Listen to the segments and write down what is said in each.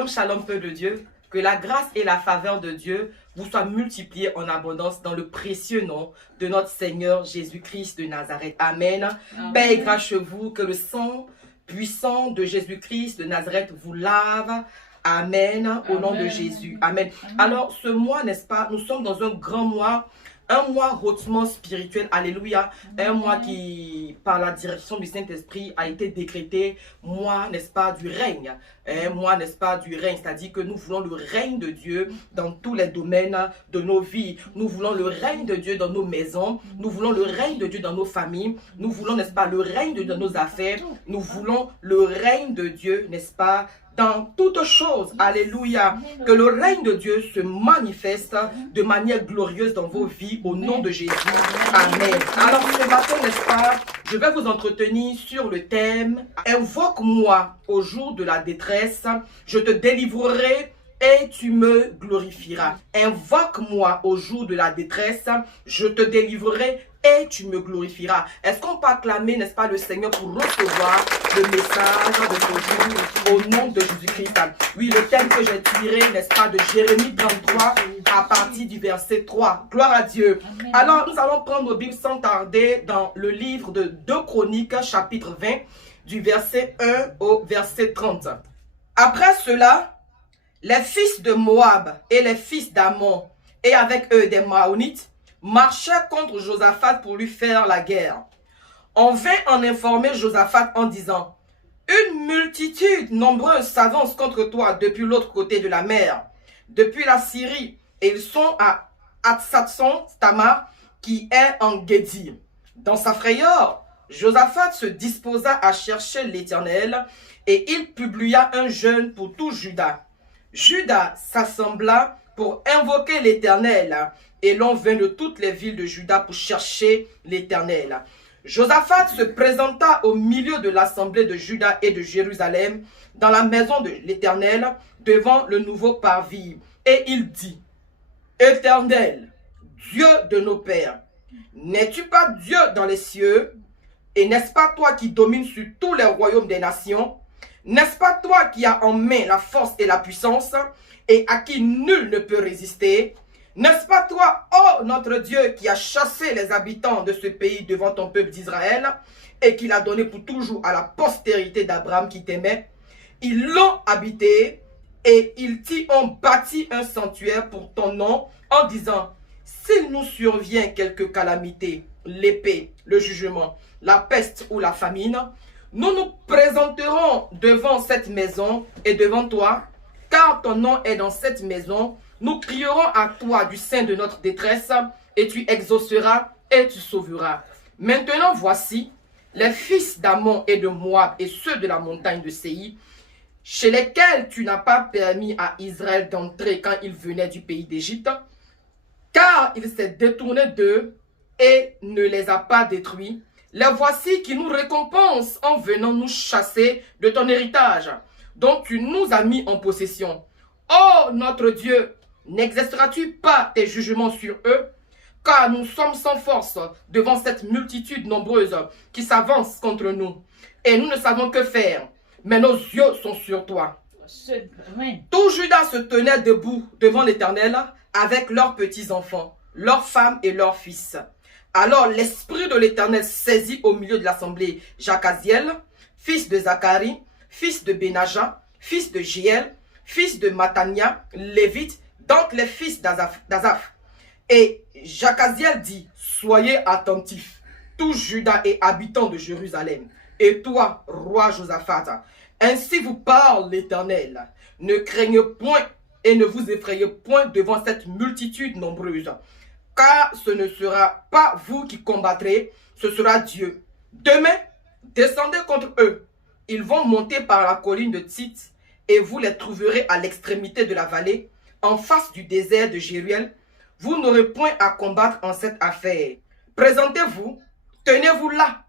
Shalom, shalom, peu de Dieu. Que la grâce et la faveur de Dieu vous soient multipliées en abondance dans le précieux nom de notre Seigneur Jésus-Christ de Nazareth. Amen. Amen. Paix et grâce chez vous, que le sang puissant de Jésus-Christ de Nazareth vous lave. Amen. Au nom de Jésus. Amen. Alors, ce mois, n'est-ce pas, nous sommes dans un grand mois. Un mois hautement spirituel, alléluia, un mois qui, par la direction du Saint-Esprit, a été décrété, mois, n'est-ce pas, du règne, un mois, n'est-ce pas, du règne, c'est-à-dire que nous voulons le règne de Dieu dans tous les domaines de nos vies, nous voulons le règne de Dieu dans nos maisons, nous voulons le règne de Dieu dans nos familles, nous voulons, n'est-ce pas, le règne de Dieu dans nos affaires, nous voulons le règne de Dieu, n'est-ce pas, dans toutes choses, alléluia, que le règne de Dieu se manifeste de manière glorieuse dans vos vies au nom de Jésus, amen. Alors ce matin, n'est-ce pas, je vais vous entretenir sur le thème « Invoque-moi au jour de la détresse, je te délivrerai et tu me glorifieras. » Invoque-moi au jour de la détresse, je te délivrerai et tu me glorifieras. Est-ce qu'on peut acclamer, n'est-ce pas, le Seigneur pour recevoir le message de ce jour au nom de Jésus-Christ? Oui, le thème que j'ai tiré, n'est-ce pas, de Jérémie 33 à partir du verset 3. Gloire à Dieu. Amen. Alors, nous allons prendre nos Bibles sans tarder dans le livre de 2 Chroniques, chapitre 20, du verset 1 au verset 30. Après cela, les fils de Moab et les fils d'Ammon, et avec eux des Maonites, marchaient contre Josaphat pour lui faire la guerre. On vint en informer Josaphat en disant, « Une multitude nombreuse s'avance contre toi depuis l'autre côté de la mer, depuis la Syrie, et ils sont à Hatsatson Tamar, qui est en Guédir. » Dans sa frayeur, Josaphat se disposa à chercher l'Éternel, et il publia un jeûne pour tout Juda. Juda s'assembla pour invoquer l'Éternel, et l'on vint de toutes les villes de Juda pour chercher l'Éternel. Josaphat se présenta au milieu de l'assemblée de Juda et de Jérusalem, dans la maison de l'Éternel, devant le nouveau parvis, et il dit, « Éternel, Dieu de nos pères, n'es-tu pas Dieu dans les cieux, et n'est-ce pas toi qui domines sur tous les royaumes des nations? N'est-ce pas toi qui as en main la force et la puissance, et à qui nul ne peut résister? N'est-ce pas toi, ô notre Dieu, qui a chassé les habitants de ce pays devant ton peuple d'Israël, et qui l'a donné pour toujours à la postérité d'Abraham qui t'aimait? Ils l'ont habité, et ils t'y ont bâti un sanctuaire pour ton nom, en disant, s'il nous survient quelque calamité, l'épée, le jugement, la peste ou la famine, nous nous présenterons devant cette maison et devant toi, car ton nom est dans cette maison. Nous crierons à toi du sein de notre détresse, et tu exauceras et tu sauveras. Maintenant voici, les fils d'Ammon et de Moab et ceux de la montagne de Séir, chez lesquels tu n'as pas permis à Israël d'entrer quand il venait du pays d'Égypte, car il s'est détourné d'eux et ne les a pas détruits. Les voici qui nous récompensent en venant nous chasser de ton héritage, dont tu nous as mis en possession. Ô notre Dieu, n'exerceras-tu pas tes jugements sur eux? Car nous sommes sans force devant cette multitude nombreuse qui s'avance contre nous. Et nous ne savons que faire, mais nos yeux sont sur toi. Tout Juda se tenait debout devant l'Éternel avec leurs petits-enfants, leurs femmes et leurs fils. Alors l'esprit de l'Éternel saisit au milieu de l'assemblée Jacaziel, fils de Zacharie, fils de Benaja, fils de Jéel, fils de Matania, lévite, donc les fils d'Azaph. Et Jacaziel dit, soyez attentifs, tous Juda et habitants de Jérusalem, et toi, roi Josaphat, ainsi vous parle l'Éternel, ne craignez point et ne vous effrayez point devant cette multitude nombreuse, car ce ne sera pas vous qui combattrez, ce sera Dieu. Demain, descendez contre eux. Ils vont monter par la colline de Tzit, et vous les trouverez à l'extrémité de la vallée, en face du désert de Jéruel. Vous n'aurez point à combattre en cette affaire. Présentez-vous, tenez-vous là,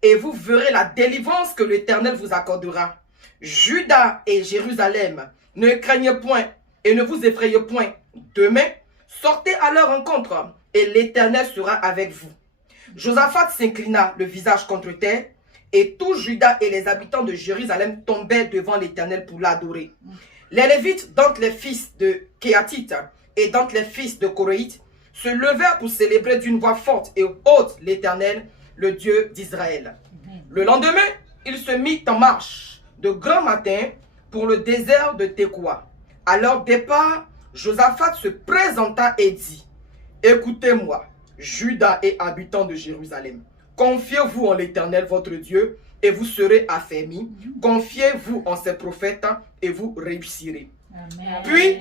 et vous verrez la délivrance que l'Éternel vous accordera. Juda et Jérusalem, ne craignez point et ne vous effrayez point. Demain, sortez à leur rencontre, et l'Éternel sera avec vous. Josaphat s'inclina le visage contre terre, et tout Juda et les habitants de Jérusalem tombaient devant l'Éternel pour l'adorer. Les Lévites, d'entre les fils de Kéhatite et d'entre les fils de Koréite, se levèrent pour célébrer d'une voix forte et haute l'Éternel, le Dieu d'Israël. Le lendemain, il se mit en marche de grand matin pour le désert de Tekoa. À leur départ, Josaphat se présenta et dit, « Écoutez-moi, Juda et habitants de Jérusalem, confiez-vous en l'Éternel votre Dieu et vous serez affermis. Confiez-vous en ses prophètes et vous réussirez. » Puis,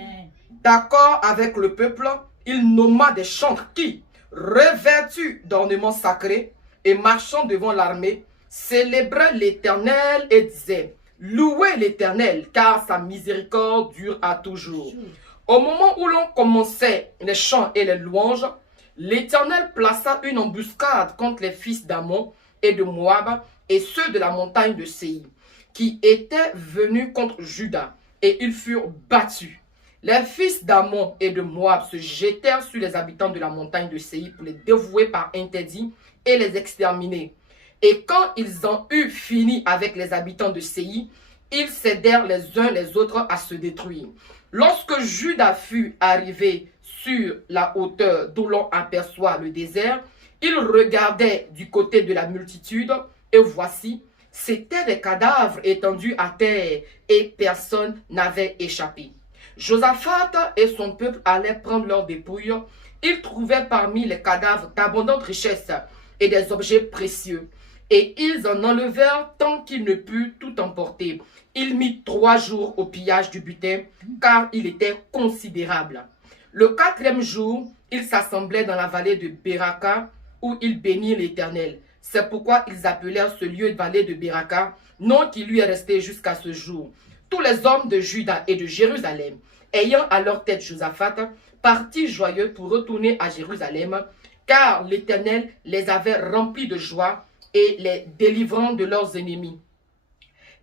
d'accord avec le peuple, il nomma des chantres qui, revêtus d'ornements sacrés et marchant devant l'armée, célébraient l'Éternel et disaient, « Louez l'Éternel, car sa miséricorde dure à toujours. » Au moment où l'on commençait les chants et les louanges, l'Éternel plaça une embuscade contre les fils d'Ammon et de Moab et ceux de la montagne de Séir, qui étaient venus contre Juda, et ils furent battus. Les fils d'Ammon et de Moab se jetèrent sur les habitants de la montagne de Séir pour les dévouer par interdit et les exterminer. Et quand ils en eurent fini avec les habitants de Séir, ils s'aidèrent les uns les autres à se détruire. Lorsque Juda fut arrivé sur la hauteur d'où l'on aperçoit le désert, il regardait du côté de la multitude, et voici, c'étaient des cadavres étendus à terre, et personne n'avait échappé. Josaphat et son peuple allaient prendre leurs dépouilles. Ils trouvaient parmi les cadavres d'abondantes richesses et des objets précieux. Et ils en enlevèrent tant qu'ils ne purent tout emporter. Il mit 3 jours au pillage du butin, car il était considérable. Le 4e jour, ils s'assemblaient dans la vallée de Beraka, où ils bénirent l'Éternel. C'est pourquoi ils appelèrent ce lieu de vallée de Beraka, nom qui lui est resté jusqu'à ce jour. Tous les hommes de Juda et de Jérusalem, ayant à leur tête Josaphat, partirent joyeux pour retourner à Jérusalem, car l'Éternel les avait remplis de joie et les délivrant de leurs ennemis.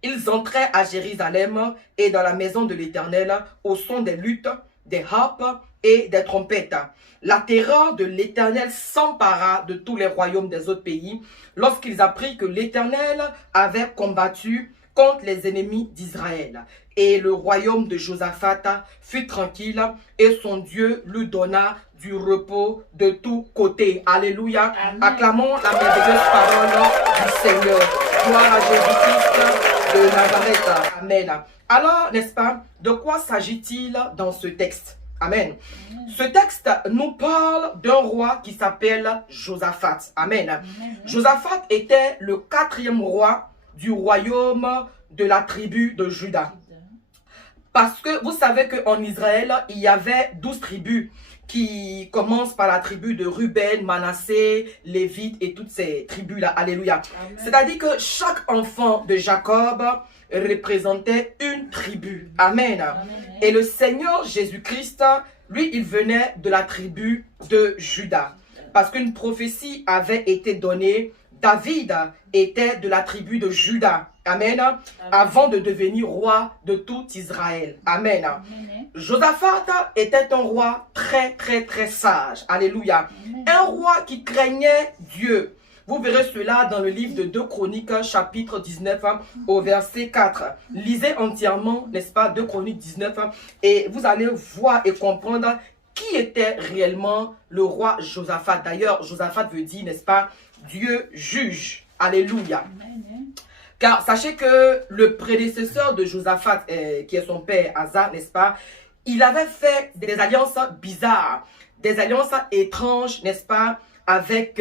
Ils entraient à Jérusalem et dans la maison de l'Éternel au son des luttes, des harpes et des trompettes. La terreur de l'Éternel s'empara de tous les royaumes des autres pays lorsqu'ils apprirent que l'Éternel avait combattu contre les ennemis d'Israël. Et le royaume de Josaphat fut tranquille et son Dieu lui donna du repos de tous côtés. Alléluia. Amen. Acclamons la merveilleuse parole du Seigneur. Gloire à Jésus-Christ de Nazareth. Amen. Alors, n'est-ce pas, de quoi s'agit-il dans ce texte? Amen. Ce texte nous parle d'un roi qui s'appelle Josaphat. Amen. Amen. Josaphat était le 4e roi du royaume de la tribu de Juda. Parce que vous savez qu'en Israël, il y avait 12 tribus qui commencent par la tribu de Ruben, Manassé, Lévite et toutes ces tribus-là. Alléluia. C'est-à-dire que chaque enfant de Jacob représentait une tribu. Amen. Amen. Et le Seigneur Jésus-Christ, lui, il venait de la tribu de Juda. Parce qu'une prophétie avait été donnée. David était de la tribu de Juda. Amen. Amen. Avant de devenir roi de tout Israël. Amen. Amen. Josaphat était un roi très sage. Alléluia. Amen. Un roi qui craignait Dieu. Vous verrez cela dans le livre de 2 Chroniques, chapitre 19, au verset 4. Lisez entièrement, n'est-ce pas, 2 Chroniques 19, et vous allez voir et comprendre qui était réellement le roi Josaphat. D'ailleurs, Josaphat veut dire, n'est-ce pas, Dieu juge. Alléluia. Amen. Car sachez que le prédécesseur de Josaphat, qui est son père Asa, n'est-ce pas, il avait fait des alliances bizarres, des alliances étranges, n'est-ce pas, avec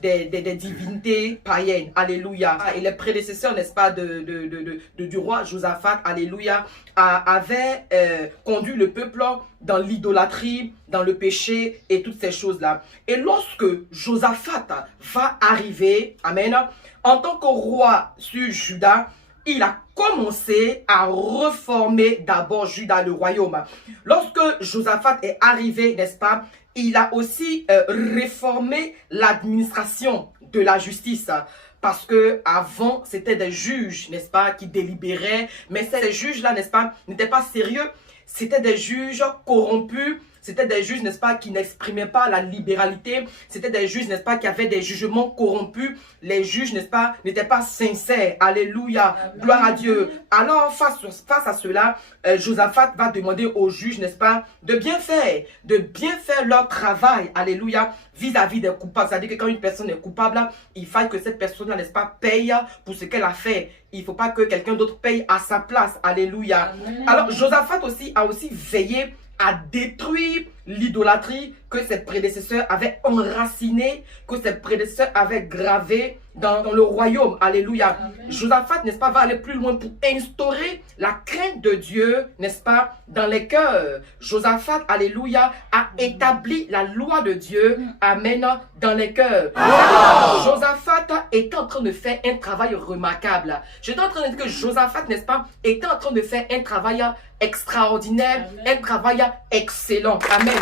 des divinités païennes. Alléluia. Et les prédécesseurs, n'est-ce pas, du roi Josaphat, alléluia, avaient conduit le peuple dans l'idolâtrie, dans le péché et toutes ces choses-là. Et lorsque Josaphat va arriver, amen, en tant que roi sur Juda, il a commencé à reformer d'abord Juda, le royaume. Lorsque Josaphat est arrivé, n'est-ce pas, il a aussi réformé l'administration de la justice. Parce que avant c'était des juges, n'est-ce pas, qui délibéraient. Mais ces juges-là, n'est-ce pas, n'étaient pas sérieux. C'était des juges corrompus. C'était des juges, n'est-ce pas, qui n'exprimaient pas la libéralité. C'était des juges, n'est-ce pas, qui avaient des jugements corrompus. Les juges, n'est-ce pas, n'étaient pas sincères. Alléluia. Gloire à Dieu. Alors, face à cela, Josaphat va demander aux juges, n'est-ce pas, de bien faire leur travail. Alléluia. Vis-à-vis des coupables. C'est-à-dire que quand une personne est coupable, il faut que cette personne-là, n'est-ce pas, paye pour ce qu'elle a fait. Il ne faut pas que quelqu'un d'autre paye à sa place. Alléluia. Amen. Alors, Josaphat a aussi veillé à détruire l'idolâtrie que ses prédécesseurs avaient enracinée, que ses prédécesseurs avaient gravée dans le royaume. Alléluia. Amen. Josaphat, n'est-ce pas, va aller plus loin pour instaurer la crainte de Dieu, n'est-ce pas, dans les cœurs. Josaphat, alléluia, a établi la loi de Dieu, amen, dans les cœurs. Oh! Josaphat était en train de faire un travail remarquable. J'étais en train de dire que Josaphat, n'est-ce pas, était en train de faire un travail extraordinaire, amen, un travail excellent. Amen.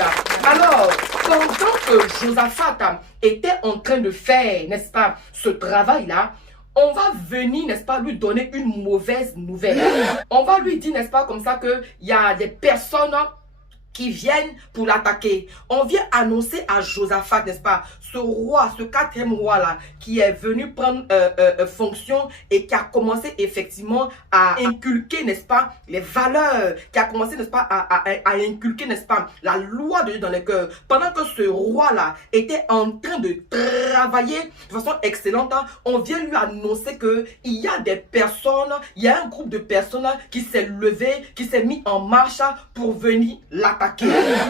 Alors, pendant que Josaphat était en train de faire, n'est-ce pas, ce travail-là, on va venir, n'est-ce pas, lui donner une mauvaise nouvelle. On va lui dire, n'est-ce pas, comme ça, qu'il y a des personnes qui viennent pour l'attaquer. On vient annoncer à Josaphat, n'est-ce pas, ce roi, ce quatrième roi-là, qui est venu prendre fonction et qui a commencé effectivement à inculquer, n'est-ce pas, les valeurs, qui a commencé, n'est-ce pas, à inculquer, n'est-ce pas, la loi de Dieu dans les cœurs. Pendant que ce roi-là était en train de travailler de façon excellente, on vient lui annoncer qu'il y a des personnes, il y a un groupe de personnes qui s'est levé, qui s'est mis en marche pour venir l'attaquer.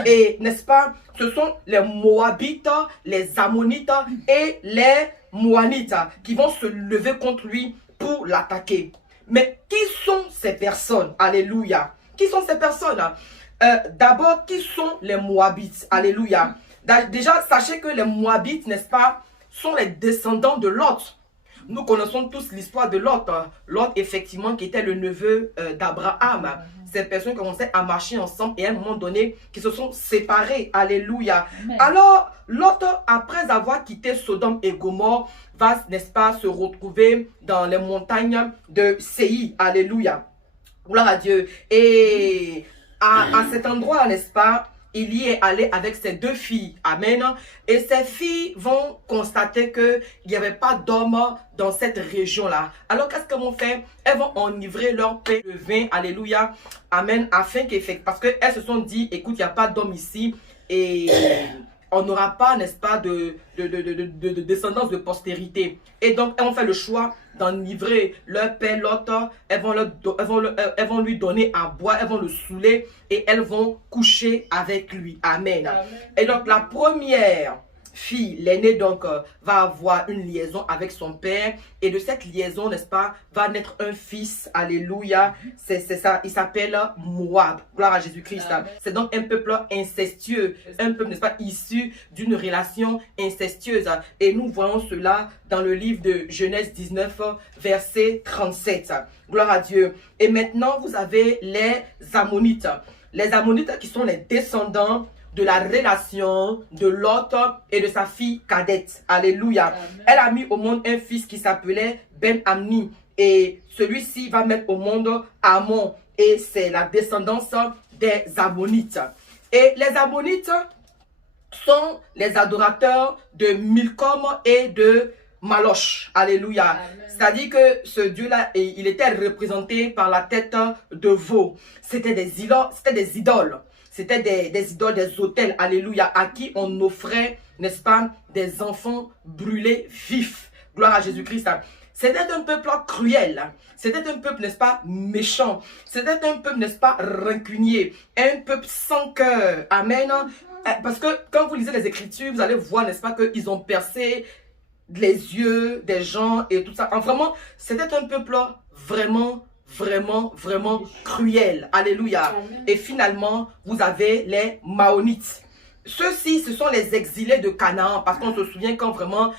Et n'est-ce pas, ce sont les Moabites, les Ammonites et les Moanites qui vont se lever contre lui pour l'attaquer. Mais qui sont ces personnes? Alléluia. Qui sont ces personnes? D'abord, qui sont les Moabites? Alléluia. Déjà, sachez que les Moabites, n'est-ce pas, sont les descendants de Lot. Nous connaissons tous l'histoire de Lot. Lot, effectivement, qui était le neveu d'Abraham. Ces personnes commençaient à marcher ensemble et à un moment donné, qui se sont séparés. Alléluia. Amen. Alors, Lot, après avoir quitté Sodome et Gomorrhe, va, n'est-ce pas, se retrouver dans les montagnes de Séir. Alléluia. Gloire à Dieu. Et à cet endroit, n'est-ce pas, il y est allé avec ses deux filles. Amen. Et ces filles vont constater qu'il n'y avait pas d'hommes dans cette région-là. Alors, qu'est-ce qu'elles vont faire? Elles vont enivrer leur pain de vin. Alléluia. Amen. Afin qu'effectivement, parce qu'elles se sont dit, écoute, il n'y a pas d'homme ici. Et on n'aura pas, n'est-ce pas, de descendance de postérité. Et donc, elles ont fait le choix d'enivrer leur père Lot. Elles vont lui donner à boire, elles vont le saouler et elles vont coucher avec lui. Amen. Amen. Et donc, la première fille, l'aînée donc, va avoir une liaison avec son père. Et de cette liaison, n'est-ce pas, va naître un fils. Alléluia. C'est ça, il s'appelle Moab. Gloire à Jésus-Christ. C'est donc un peuple incestueux. Un peuple, n'est-ce pas, issu d'une relation incestueuse. Et nous voyons cela dans le livre de Genèse 19, verset 37. Gloire à Dieu. Et maintenant, vous avez les Ammonites. Les Ammonites qui sont les descendants de la relation de Lot et de sa fille cadette. Alléluia. Amen. Elle a mis au monde un fils qui s'appelait Ben-Ammi. Et celui-ci va mettre au monde Ammon. Et c'est la descendance des Ammonites. Et les Ammonites sont les adorateurs de Milcom et de Maloche. Alléluia. C'est-à-dire que ce Dieu-là, il était représenté par la tête de veau. C'était des idoles. C'était des idoles, des autels, alléluia, à qui on offrait, n'est-ce pas, des enfants brûlés vifs. Gloire à Jésus-Christ. C'était un peuple cruel. C'était un peuple, n'est-ce pas, méchant. C'était un peuple, n'est-ce pas, rancunier. Un peuple sans cœur. Amen. Parce que quand vous lisez les Écritures, vous allez voir, n'est-ce pas, qu'ils ont percé les yeux des gens et tout ça. Vraiment, c'était un peuple vraiment cruel. Alléluia. Amen. Et finalement, vous avez les Maonites. Ceux-ci, ce sont les exilés de Canaan. Parce qu'on se souvient quand vraiment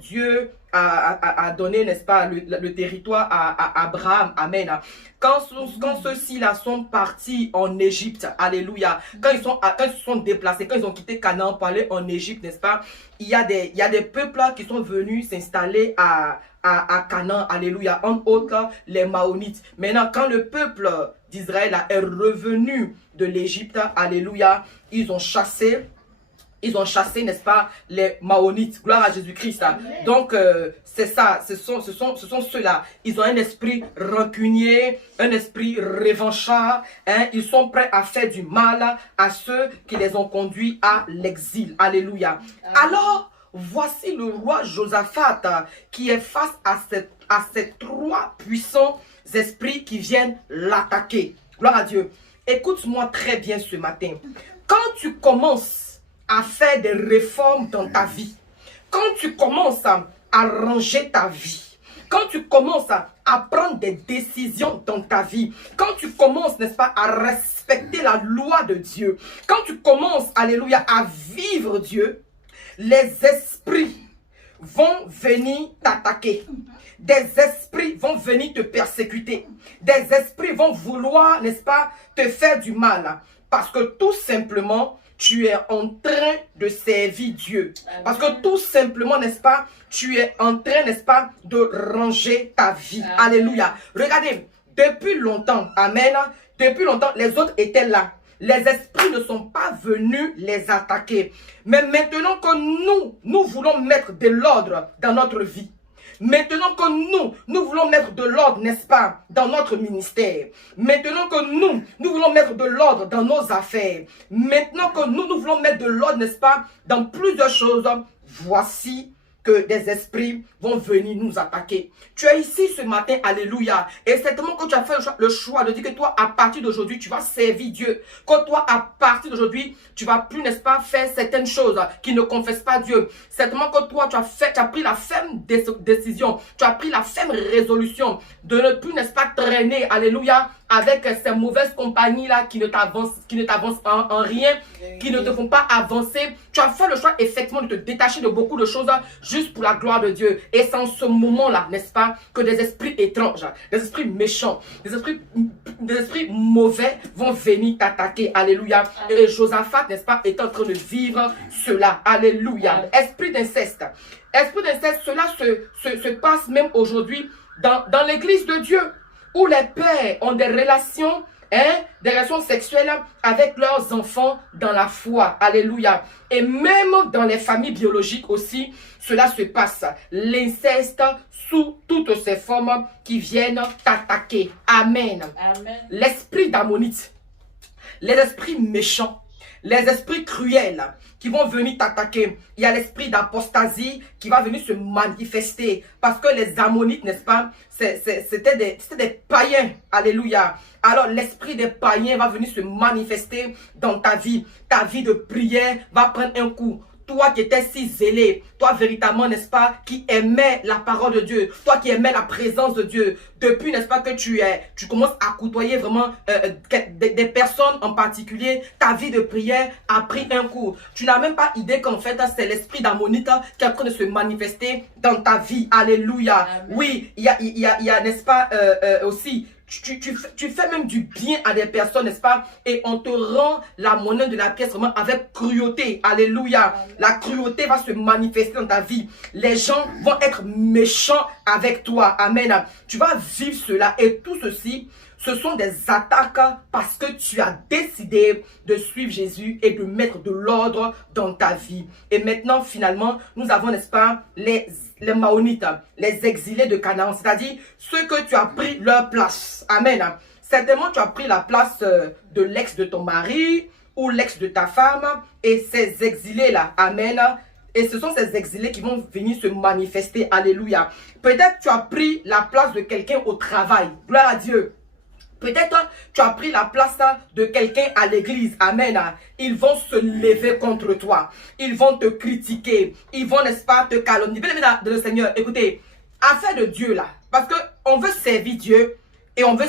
Dieu a donné, n'est-ce pas, le territoire à Abraham. Amen. Quand ceux-ci-là sont partis en Égypte, alléluia, quand ils se sont déplacés, quand ils ont quitté Canaan pour aller en Égypte, n'est-ce pas, il y a des peuples qui sont venus s'installer à Canaan, alléluia, entre autres les Maonites. Maintenant, quand le peuple d'Israël est revenu de l'Égypte. Alléluia. Ils ont chassé, n'est-ce pas, les Maonites. Gloire à Jésus-Christ. Donc, c'est ça. Ce sont ceux-là. Ils ont un esprit rancunier, un esprit revanchard. Hein. Ils sont prêts à faire du mal à ceux qui les ont conduits à l'exil. Alléluia. Alors, voici le roi Josaphat qui est face à ces trois puissants esprits qui viennent l'attaquer. Gloire à Dieu. Écoute-moi très bien ce matin. Quand tu commences à faire des réformes dans ta vie, quand tu commences à ranger ta vie, quand tu commences à prendre des décisions dans ta vie, quand tu commences, n'est-ce pas, à respecter la loi de Dieu, quand tu commences, alléluia, à vivre Dieu, les esprits vont venir t'attaquer. Des esprits vont venir te persécuter. Des esprits vont vouloir, n'est-ce pas, te faire du mal. Parce que tout simplement, tu es en train de servir Dieu. Parce que tout simplement, n'est-ce pas, tu es en train, n'est-ce pas, de ranger ta vie. Amen. Alléluia. Regardez, depuis longtemps, amen, depuis longtemps, les autres étaient là. Les esprits ne sont pas venus les attaquer. Mais maintenant que nous voulons mettre de l'ordre dans notre vie. Maintenant que nous voulons mettre de l'ordre, n'est-ce pas, dans notre ministère. Maintenant que nous voulons mettre de l'ordre dans nos affaires. Maintenant que nous voulons mettre de l'ordre, n'est-ce pas, dans plusieurs choses. Voici que des esprits vont venir nous attaquer. Tu es ici ce matin, alléluia. Et certainement que tu as fait le choix de dire que toi, à partir d'aujourd'hui, tu vas servir Dieu. Que toi, à partir d'aujourd'hui, tu vas plus, n'est-ce pas, faire certaines choses qui ne confessent pas Dieu. Certainement que toi, tu as pris la ferme décision, tu as pris la ferme résolution de ne plus, n'est-ce pas, traîner, alléluia, avec ces mauvaises compagnies-là qui ne t'avancent en rien, qui ne te font pas avancer. Tu as fait le choix, effectivement, de te détacher de beaucoup de choses juste pour la gloire de Dieu. Et c'est en ce moment-là, n'est-ce pas, que des esprits étranges, des esprits méchants, des esprits mauvais vont venir t'attaquer. Alléluia. Et Josaphat, n'est-ce pas, est en train de vivre cela. Alléluia. Esprit d'inceste. Esprit d'inceste, cela se passe même aujourd'hui dans l'église de Dieu, où les pères ont des relations sexuelles avec leurs enfants dans la foi. Alléluia. Et même dans les familles biologiques aussi, cela se passe. L'inceste sous toutes ses formes qui viennent t'attaquer. Amen. Amen. L'esprit d'ammonite, les esprits méchants, les esprits cruels qui vont venir t'attaquer. Il y a l'esprit d'apostasie qui va venir se manifester. Parce que les ammonites, n'est-ce pas, c'était des païens. Alléluia. Alors l'esprit des païens va venir se manifester dans ta vie. Ta vie de prière va prendre un coup. Toi qui étais si zélé, toi véritablement, n'est-ce pas, qui aimais la parole de Dieu, toi qui aimais la présence de Dieu, depuis, n'est-ce pas, que tu commences à côtoyer vraiment des personnes en particulier, ta vie de prière a pris un coup. Tu n'as même pas idée qu'en fait, c'est l'esprit d'ammonite qui est en train de se manifester dans ta vie. Alléluia. Amen. Oui, il y a, n'est-ce pas, aussi, tu fais même du bien à des personnes, n'est-ce pas? Et on te rend la monnaie de la pièce vraiment avec cruauté. Alléluia. La cruauté va se manifester dans ta vie. Les gens vont être méchants avec toi. Amen. Tu vas vivre cela. Et tout ceci, ce sont des attaques parce que tu as décidé de suivre Jésus et de mettre de l'ordre dans ta vie. Et maintenant, finalement, nous avons, n'est-ce pas, les Maonites, les exilés de Canaan, c'est-à-dire ceux que tu as pris leur place. Amen. Certainement, tu as pris la place de l'ex de ton mari ou l'ex de ta femme et ces exilés-là. Amen. Et ce sont ces exilés qui vont venir se manifester. Alléluia. Peut-être tu as pris la place de quelqu'un au travail. Gloire à Dieu. Peut-être tu as pris la place de quelqu'un à l'église. Amen. Ils vont se lever contre toi. Ils vont te critiquer. Ils vont, n'est-ce pas, te calomnier. Bien aimé de le Seigneur, écoutez, affaire de Dieu là. Parce qu'on veut servir Dieu et on veut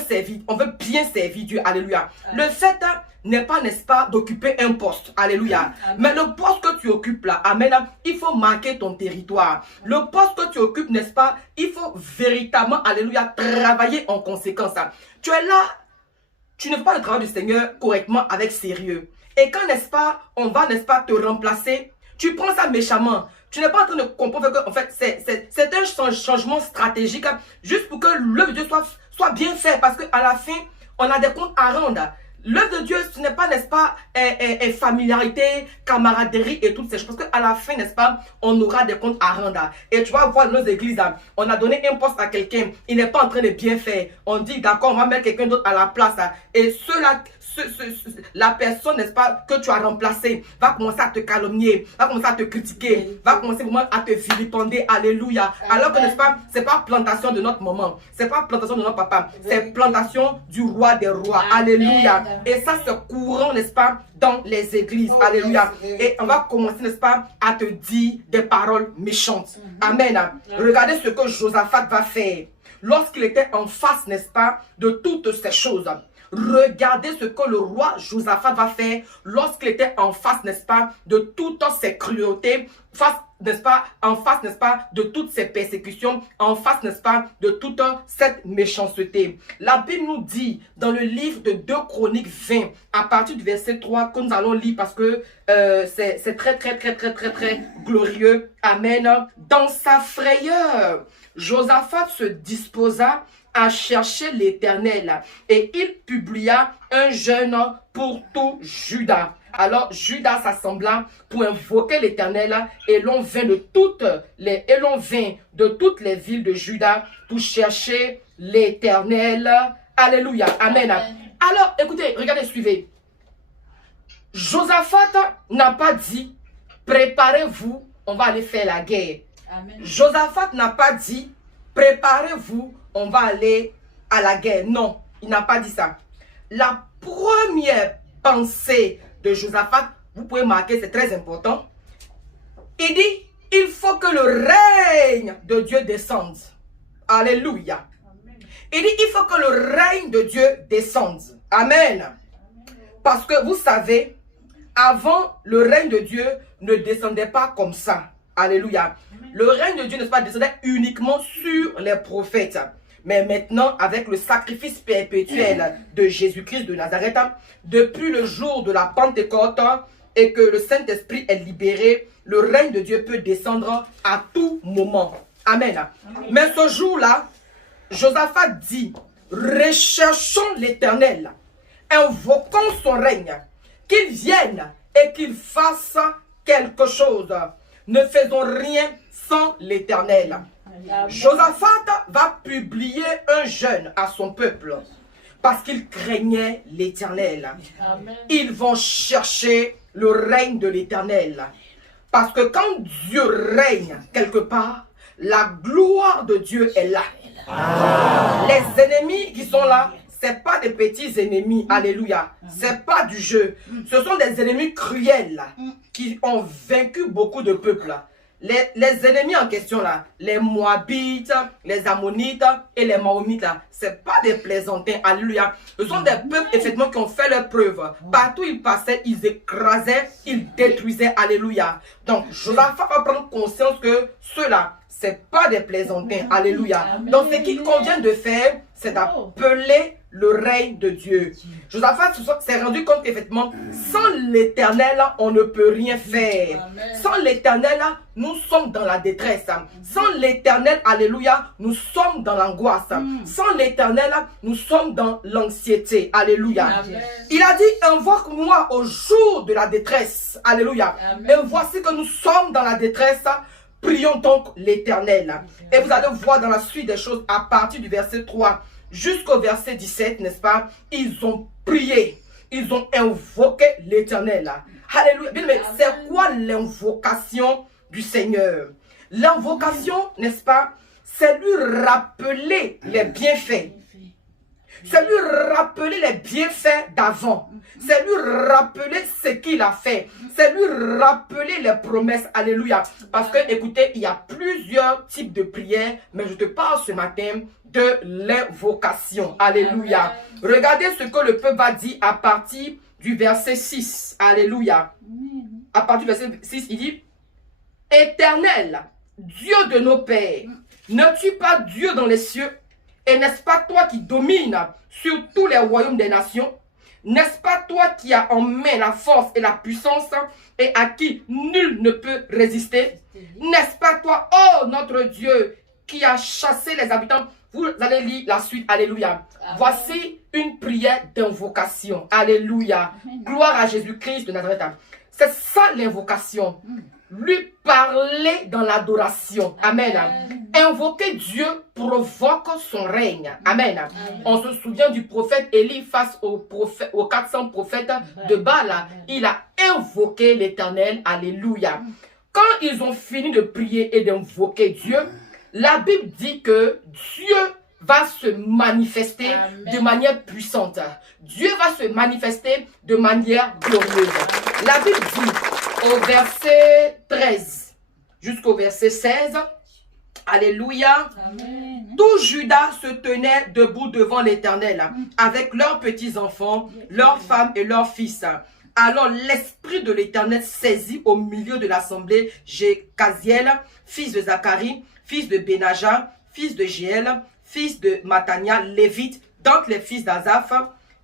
bien servir Dieu. Alléluia. Le fait n'est pas, n'est-ce pas, d'occuper un poste. Alléluia. Amen. Mais le poste que tu occupes là, amen, il faut marquer ton territoire. Le poste que tu occupes, n'est-ce pas, il faut véritablement, alléluia, travailler en conséquence. Tu es là, tu ne fais pas le travail du Seigneur correctement, avec sérieux. Et quand, n'est-ce pas, on va, n'est-ce pas, te remplacer, tu prends ça méchamment. Tu n'es pas en train de comprendre que, en fait, c'est un changement stratégique juste pour que l'œuvre de Dieu soit bien fait. Parce qu'à la fin, on a des comptes à rendre. L'œuvre de Dieu, ce n'est pas, n'est-ce pas, familiarité, camaraderie et toutes ces choses. Parce qu'à la fin, n'est-ce pas, on aura des comptes à rendre. Et tu vas voir dans nos églises, on a donné un poste à quelqu'un, il n'est pas en train de bien faire. On dit, d'accord, on va mettre quelqu'un d'autre à la place. Et ceux-là, la personne, n'est-ce pas, que tu as remplacé, va commencer à te calomnier, va commencer à te critiquer, va commencer vraiment à te vilipender. Alléluia. Alors que, n'est-ce pas, c'est pas plantation de notre maman, c'est pas plantation de notre papa, c'est plantation du roi des rois. Alléluia. Et ça, c'est courant, n'est-ce pas, dans les églises. Alléluia. Et on va commencer, n'est-ce pas, à te dire des paroles méchantes. Amen. Regardez ce que Josaphat va faire lorsqu'il était en face, n'est-ce pas, de toutes ces choses. Regardez ce que le roi Josaphat va faire lorsqu'il était en face, n'est-ce pas, de toutes ces cruautés, face, n'est-ce pas, en face, n'est-ce pas, de toutes ces persécutions, en face, n'est-ce pas, de toute cette méchanceté. La Bible nous dit dans le livre de 2 Chroniques 20, à partir du verset 3, que nous allons lire parce que c'est très glorieux. Amen. Dans sa frayeur, Josaphat se disposa à chercher l'Éternel et il publia un jeûne pour tout Juda. Alors Juda s'assembla pour invoquer l'Éternel et l'on vint de toutes les villes de Juda pour chercher l'Éternel. Alléluia. Amen. Alors écoutez, regardez, suivez. Josaphat n'a pas dit préparez-vous, on va aller faire la guerre. Amen. Josaphat n'a pas dit préparez-vous, on va aller à la guerre. Non, il n'a pas dit ça. La première pensée de Josaphat, vous pouvez marquer, c'est très important. Il dit, il faut que le règne de Dieu descende. Alléluia. Amen. Il dit, il faut que le règne de Dieu descende. Amen. Parce que vous savez, avant, le règne de Dieu ne descendait pas comme ça. Alléluia. Le règne de Dieu, n'est-ce pas, descendait uniquement sur les prophètes. Mais maintenant, avec le sacrifice perpétuel de Jésus-Christ de Nazareth, depuis le jour de la Pentecôte et que le Saint-Esprit est libéré, le règne de Dieu peut descendre à tout moment. Amen. Amen. Mais ce jour-là, Josaphat dit, recherchons l'Éternel, invoquons son règne, qu'il vienne et qu'il fasse quelque chose. Ne faisons rien sans l'Éternel. Josaphat va publier un jeûne à son peuple parce qu'il craignait l'Éternel. Ils vont chercher le règne de l'Éternel. Parce que quand Dieu règne quelque part, la gloire de Dieu est là. Les ennemis qui sont là, ce n'est pas des petits ennemis, alléluia. Ce n'est pas du jeu. Ce sont des ennemis cruels qui ont vaincu beaucoup de peuples. Les ennemis en question là, les Moabites, les Ammonites et les Mahomites, ce n'est pas des plaisantins, alléluia. Ce sont des peuples effectivement qui ont fait leur preuve. Partout ils passaient, ils écrasaient, ils détruisaient, alléluia. Donc Josaphat va prendre conscience que ceux-là, ce n'est pas des plaisantins, alléluia. Donc ce qu'il convient de faire, c'est d'appeler le règne de Dieu. Josaphat s'est rendu compte qu'effectivement, sans l'Éternel, on ne peut rien faire. Amen. Sans l'Éternel, nous sommes dans la détresse. Sans l'Éternel, alléluia, nous sommes dans l'angoisse. Sans l'Éternel, nous sommes dans l'anxiété. Alléluia. Amen. Il a dit, invoque-moi au jour de la détresse. Alléluia. Amen. Et voici que nous sommes dans la détresse. Prions donc l'Éternel. Et vous allez voir dans la suite des choses, à partir du verset 3 jusqu'au verset 17, n'est-ce pas? Ils ont prié, ils ont invoqué l'Éternel. Alléluia. Mais c'est quoi l'invocation du Seigneur? L'invocation, n'est-ce pas? C'est lui rappeler les bienfaits. C'est lui rappeler les bienfaits d'avant. C'est lui rappeler ce qu'il a fait. C'est lui rappeler les promesses. Alléluia. Parce que, écoutez, il y a plusieurs types de prières, mais je te parle ce matin de l'invocation. Alléluia. Regardez ce que le peuple va dire à partir du verset 6. Alléluia. À partir du verset 6, il dit, Éternel, Dieu de nos pères, n'es-tu pas Dieu dans les cieux? Et n'est-ce pas toi qui domines sur tous les royaumes des nations? N'est-ce pas toi qui as en main la force et la puissance et à qui nul ne peut résister? N'est-ce pas toi, oh notre Dieu, qui a chassé les habitants? Vous allez lire la suite. Alléluia. Voici une prière d'invocation. Alléluia. Gloire à Jésus-Christ de Nazareth. C'est ça l'invocation. Lui parler dans l'adoration. Amen. Invoquer Dieu provoque son règne. Amen. On se souvient du prophète Élie face aux 400 prophètes de Baal. Il a invoqué l'Éternel. Alléluia. Quand ils ont fini de prier et d'invoquer Dieu, la Bible dit que Dieu va se manifester de manière puissante. Dieu va se manifester de manière glorieuse. La Bible dit au verset 13 jusqu'au verset 16, Alléluia. Amen. Tout Juda se tenait debout devant l'Éternel avec leurs petits-enfants, leurs femmes et leurs fils. Alors l'esprit de l'Éternel saisit au milieu de l'assemblée Jécaziel, fils de Zacharie, fils de Benaja, fils de Jéel, fils de Matania, lévite, d'entre les fils d'Azaph.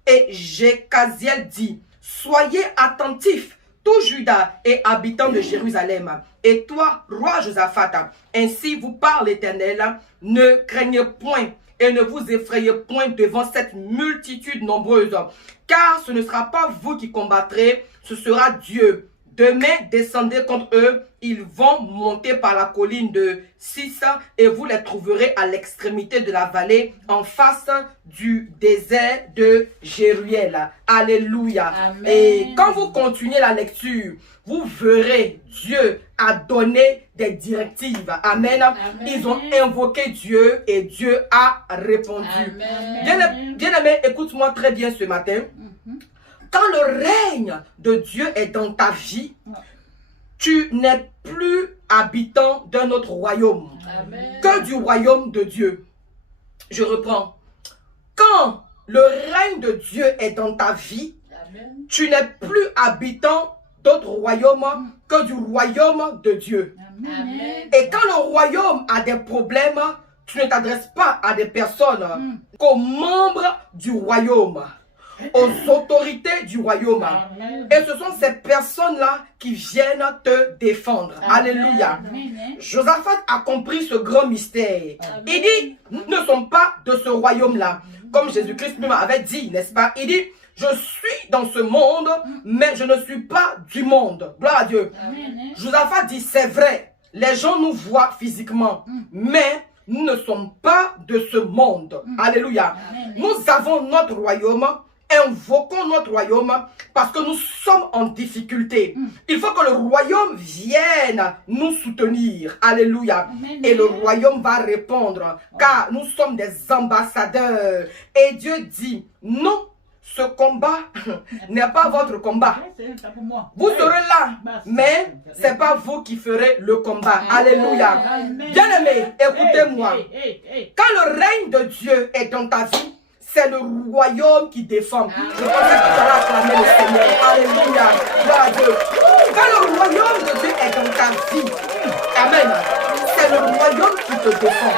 Et Jécaziel dit, soyez attentifs, tout Juda et habitants de Jérusalem. Et toi, roi Josaphat, ainsi vous parle l'Éternel, ne craignez point et ne vous effrayez point devant cette multitude nombreuse, car ce ne sera pas vous qui combattrez, ce sera Dieu. Demain, descendez contre eux, ils vont monter par la colline de Sis et vous les trouverez à l'extrémité de la vallée en face du désert de Jéruel. Alléluia. Amen. Et quand vous continuez la lecture, vous verrez Dieu a donné des directives. Amen. Amen. Ils ont invoqué Dieu et Dieu a répondu. Bien-aimé, écoute-moi très bien ce matin. Quand le règne de Dieu est dans ta vie, tu n'es plus habitant d'un autre royaume que du royaume de Dieu. Je reprends. Quand le règne de Dieu est dans ta vie, tu n'es plus habitant d'autres royaumes que du royaume de Dieu. Et quand le royaume a des problèmes, tu ne t'adresses pas à des personnes qu'aux membres du royaume, aux autorités du royaume. Et ce sont ces personnes-là qui viennent te défendre. Alléluia. Josaphat a compris ce grand mystère. Il dit, nous ne sommes pas de ce royaume-là. Comme Jésus-Christ lui avait dit, n'est-ce pas? Il dit, je suis dans ce monde, mais je ne suis pas du monde. Gloire à Dieu. Josaphat dit, c'est vrai, les gens nous voient physiquement, mais nous ne sommes pas de ce monde. Alléluia. Nous avons notre royaume. Invoquons notre royaume parce que nous sommes en difficulté. Il faut que le royaume vienne nous soutenir. Alléluia. Et le royaume va répondre car nous sommes des ambassadeurs. Et Dieu dit, non, ce combat n'est pas votre combat. Vous serez là, mais ce n'est pas vous qui ferez le combat. Alléluia. Bien-aimé, écoutez-moi. Quand le règne de Dieu est dans ta vie, c'est le royaume qui défend. Je pensais que tu allais acclamer le Seigneur. Alléluia. Gloire à Dieu. Quand le royaume de Dieu est dans ta vie, amen, c'est le royaume qui te défend.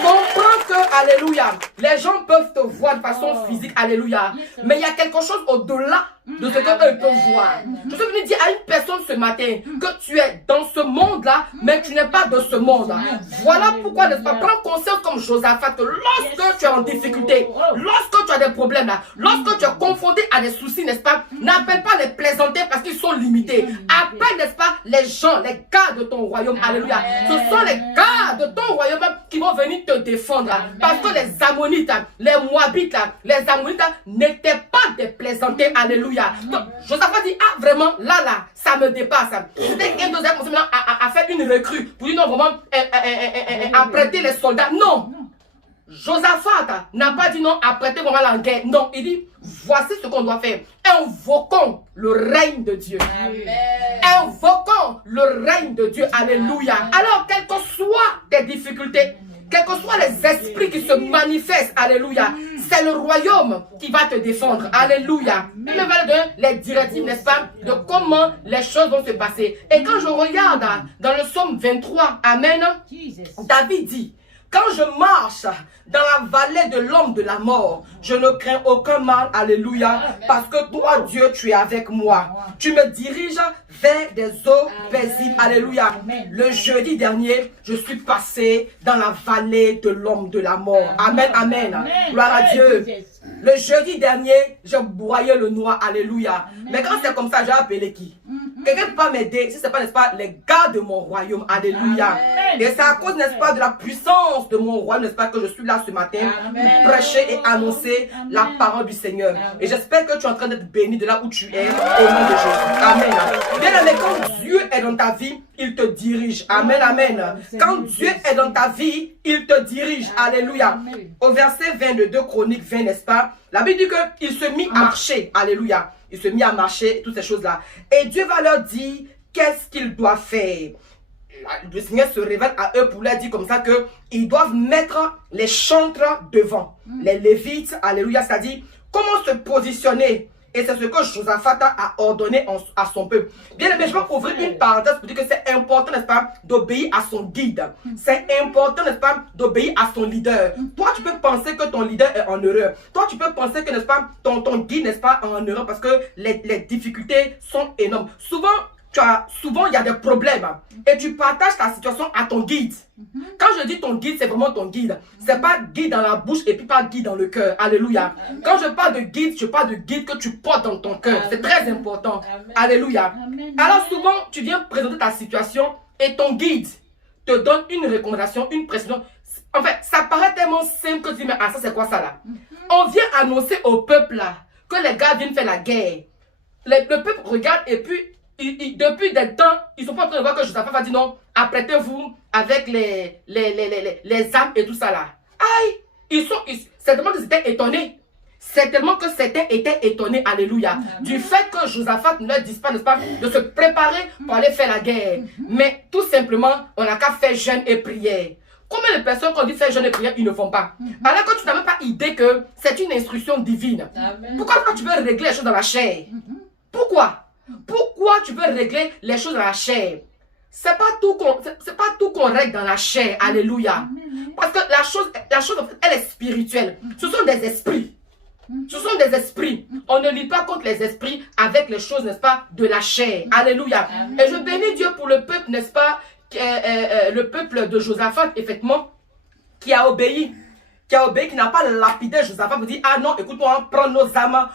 Comprends que, alléluia, les gens peuvent te voir de façon physique, alléluia. Mais il y a quelque chose au-delà de ce qu'eux peuvent voir. Je suis venu dire à une personne ce matin que tu es dans ce monde-là, mais tu n'es pas de ce monde. Voilà pourquoi, n'est-ce pas, prends conscience comme Josaphat que lorsque tu es en difficulté, lorsque tu as des problèmes, là, lorsque tu es confronté à des soucis, n'est-ce pas, n'appelle pas les plaisanter parce qu'ils sont limités. Appelle, n'est-ce pas, les gens, les gars de ton royaume, alléluia. Ce sont les gars de ton royaume qui vont venir te défendre. Parce que les Ammonites, les Moabites, les Ammonites n'étaient pas des plaisantés, alléluia. Donc, Josaphat dit, ah vraiment, là, ça me dépasse. C'était quelqu'un qui a commencé à faire une recrue pour dire non, vraiment, à prêter les soldats. Non. Josaphat n'a pas dit non, à prêter vraiment la guerre. Non, il dit, voici ce qu'on doit faire. Invoquons le règne de Dieu. Amen. Invoquons le règne de Dieu. Alléluia. Alors, quelles que soient tes difficultés, quels que soient les esprits qui se manifestent, alléluia, c'est le royaume qui va te défendre. Alléluia. Il me va donner les directives, n'est-ce pas, de comment les choses vont se passer. Et quand je regarde dans le psaume 23, amen, David dit, Quand je marche dans la vallée de l'ombre de la mort, je ne crains aucun mal, alléluia, parce que toi, Dieu, tu es avec moi. Tu me diriges vers des eaux paisibles, alléluia. Le jeudi dernier, je suis passé dans la vallée de l'ombre de la mort. Amen, amen. Gloire à Dieu. Le jeudi dernier, j'ai broyé le noir, alléluia. Mais quand c'est comme ça, j'ai appelé qui? Quelqu'un peut pas m'aider, si ce n'est pas, n'est-ce pas, les gars de mon royaume, alléluia. Et c'est à cause, n'est-ce pas, de la puissance de mon royaume, n'est-ce pas, que je suis là ce matin pour prêcher et annoncer la parole du Seigneur. Et j'espère que tu es en train d'être béni de là où tu es, au nom de Jésus. Amen. Bien aimé, quand Dieu est dans ta vie, il te dirige. Amen, amen. Quand Dieu est dans ta vie, il te dirige. Alléluia. Au verset 22 Chroniques 20, n'est-ce pas, la Bible dit qu'il se mit à marcher. Alléluia. Il se mit à marcher, toutes ces choses-là. Et Dieu va leur dire qu'est-ce qu'ils doivent faire. Le Seigneur se révèle à eux pour leur dire comme ça qu'ils doivent mettre les chantres devant. Les Lévites, alléluia, c'est-à-dire comment se positionner. Et c'est ce que Josaphat a ordonné à son peuple. Bien aimé, je vais ouvrir une parenthèse pour dire que c'est important, n'est-ce pas, d'obéir à son guide. C'est important, n'est-ce pas, d'obéir à son leader. Toi, tu peux penser que ton leader est en erreur. Toi, tu peux penser que, n'est-ce pas, ton guide, n'est-ce pas, est en erreur parce que les difficultés sont énormes. Souvent, il y a des problèmes et tu partages ta situation à ton guide. Quand je dis ton guide, c'est vraiment ton guide. C'est pas guide dans la bouche et puis pas guide dans le cœur. Alléluia. Amen. Quand je parle de guide, je parle de guide que tu portes dans ton cœur. C'est très important. Amen. Alléluia. Amen. Alors souvent, tu viens présenter ta situation et ton guide te donne une recommandation, une précision. En fait, ça paraît tellement simple que tu dis, mais ça c'est quoi ça là? On vient annoncer au peuple là que les gars viennent faire la guerre. Le peuple regarde et puis depuis des temps, ils sont pas en train de voir que Josaphat va dire non, apprêtez-vous avec les armes et tout ça là. Aïe, c'est tellement qu'ils étaient étonnés. C'est tellement que certains étaient étonnés, alléluia, du fait que Josaphat ne leur dise pas, n'est-ce pas, de se préparer pour aller faire la guerre. Mais tout simplement, on n'a qu'à faire jeûne et prière. Combien de personnes quand on dit faire jeûne et prière, ils ne font pas? Alors que tu n'as même pas idée que c'est une instruction divine. Pourquoi tu veux régler les choses dans la chair? Pourquoi tu veux régler les choses dans la chair? C'est pas tout qu'on règle dans la chair. Alléluia. Parce que la chose, elle est spirituelle. Ce sont des esprits. Ce sont des esprits. On ne lit pas contre les esprits avec les choses, n'est-ce pas, de la chair. Alléluia. Et je bénis Dieu pour le peuple, n'est-ce pas, le peuple de Josaphat, effectivement, qui a obéi. Qui n'a pas lapidé Josaphat pour dire, ah non, écoute-moi, on prend nos armes,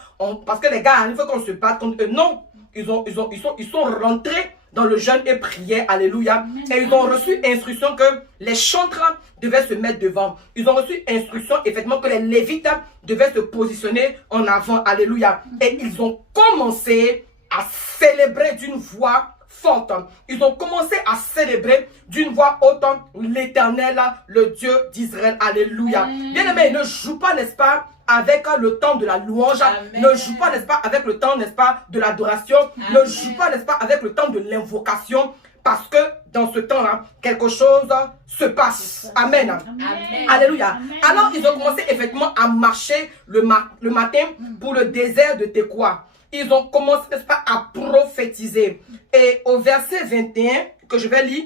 parce que les gars, il faut qu'on se batte contre eux. Non, ils sont rentrés dans le jeûne et prière, alléluia. Et ils ont reçu instruction que les chantres devaient se mettre devant. Ils ont reçu instruction, effectivement, que les Lévites devaient se positionner en avant, alléluia. Et ils ont commencé à célébrer d'une voix forte. Ils ont commencé à célébrer d'une voix haute l'Éternel, le Dieu d'Israël, alléluia. Bien aimé, ne joue pas, n'est-ce pas, avec le temps de la louange. Amen. Ne joue pas, n'est-ce pas, avec le temps, n'est-ce pas, de l'adoration. Ne joue pas, n'est-ce pas, avec le temps de l'invocation. Parce que dans ce temps-là, quelque chose se passe. Amen. Amen. Alléluia. Amen. Alors, ils ont commencé effectivement à marcher le matin pour le désert de Tekoa. Ils ont commencé, n'est-ce pas, à prophétiser. Et au verset 21, que je vais lire,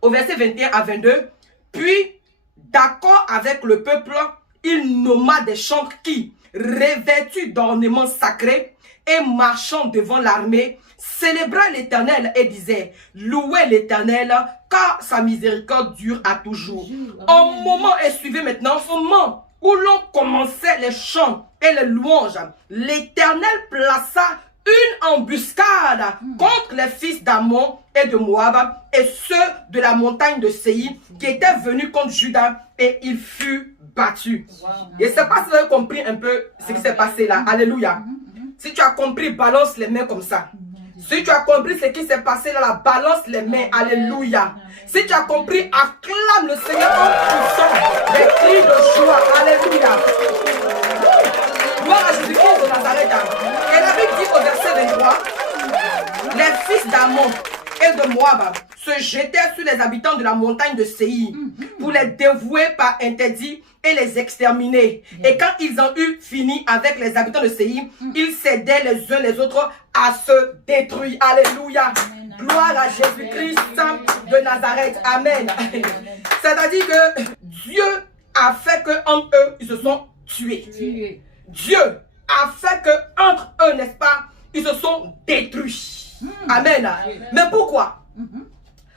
au verset 21 à 22, puis, d'accord avec le peuple, il nomma des chantres qui, revêtus d'ornements sacrés et marchant devant l'armée, célébraient l'Éternel et disaient, louez l'Éternel, car sa miséricorde dure à toujours. Un moment est suivi maintenant, au moment où l'on commençait les chants et les louanges, l'Éternel plaça une embuscade contre les fils d'Ammon et de Moab et ceux de la montagne de Séir qui étaient venus contre Juda, et il fut battu. Et c'est pas si vous avez compris un peu ce qui s'est passé là. Alléluia. Si tu as compris, balance les mains comme ça. Si tu as compris ce qui s'est passé là, balance les mains. Alléluia. Si tu as compris, acclame le Seigneur en poussant des cris de joie. Alléluia. Gloire à Jésus-Christ de Nazareth. Et la Bible dit au verset 23, les fils d'Ammon et de Moab se jetèrent sur les habitants de la montagne de Séir pour les dévouer par interdit et les exterminer. Et quand ils ont eu fini avec les habitants de Séir, ils s'aidaient les uns les autres à se détruire. Alléluia. Gloire à Jésus-Christ de Nazareth. Amen. C'est-à-dire que Dieu a fait qu'entre eux, ils se sont tués. Dieu a fait qu'entre eux, n'est-ce pas, ils se sont détruits. Amen. Mais pourquoi?